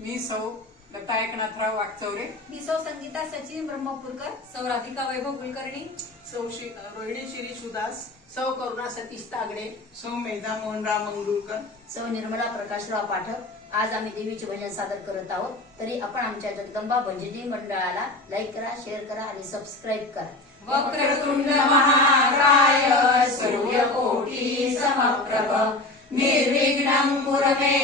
मी सौ लता एकनाथराव वागचौरे मी सौ संगीता सचिन ब्रह्मपूरकर सौ राधिका वैभव कुलकर्णी. सौ शि- रोहिणी शिरीष उदास सौ करुणा सतीश तागडे. सौ मेधा मोहनराव मंगरुळकर सौ निर्मला प्रकाशराव पाठक. आज आम्ही देवीचे भजन सादर करत आहोत. तरी आपण आमच्या जगदंबा भजनी मंडळाला लाईक करा शेअर करा आणि सबस्क्राईब करा. वक्रतुंड महाकाय सूर्यकोटी समप्रभ. निर्विघ्नं कुरमे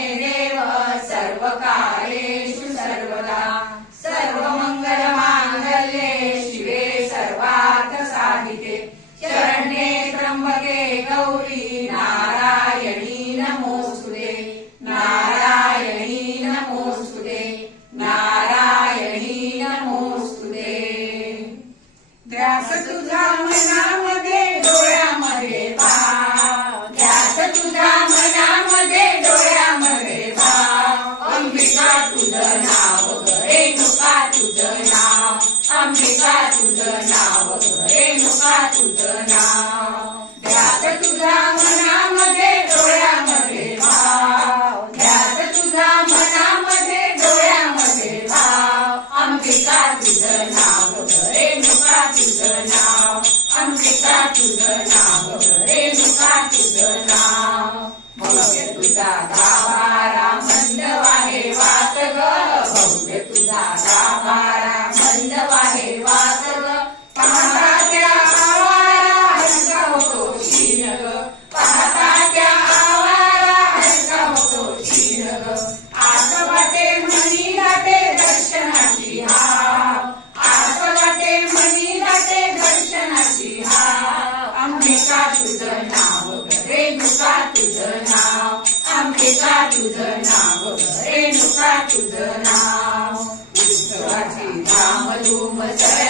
ध्यास तुझा मनामध्ये डोळ्यामध्ये बा ध्यास तुझा मनामध्ये डोळ्यामध्ये बा अंबिका तुझं नाव रेणुका तुझं नाव. अंबिका तुझं नाव रेणुका तुझं तुझं नाव ग रेणुका तुझं नाव. भव्य तुझा तुझं नाव अंबिका तुझं नाव ग रेणुका तुझं नाव. उत्सवाची धामधूम सरंजाम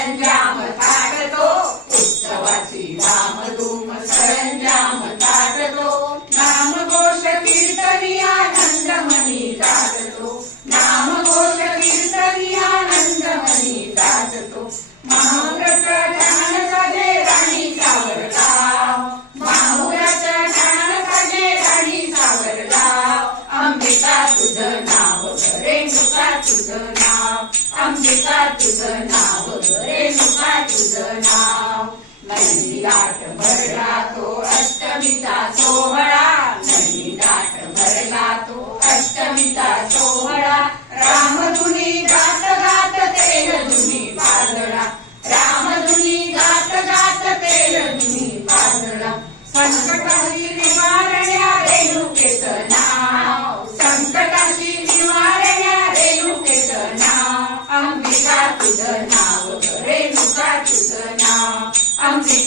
नाव तुझं नाव ग रेणुका तुझं नाव नैनी लाट भरला तो अष्टमीचा सोहळा नैनी लाट भरला तो अष्टमीचा सोहळा रामधुनी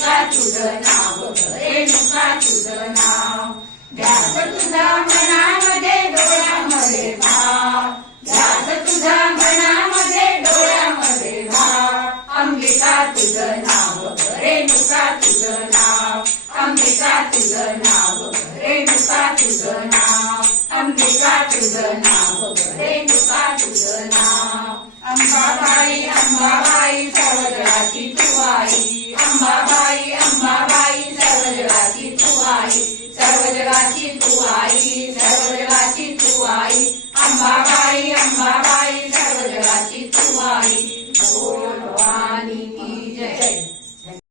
तुझं नाव ग रेणुका तुझं नाव ध्यास तुझा मनामध्ये डोळ्यामध्ये भाव ध्यास तुझा मनामध्ये डोळ्यामध्ये भाव अंबिका तुझं नाव ग रेणुका तुझं नाव अंबिका तुझं नाव ग रेणुका तुझं नाव अंबिका तुझं नाव रेणुका तुझं नाव अंबाबाई अंबाबाई सर्वजगाची तू आई अंबाबाई अंबाबाई सर्वजगाची तू आई सर्व जगाची तू आई सर्व जगाची तू आई. अंबाबाई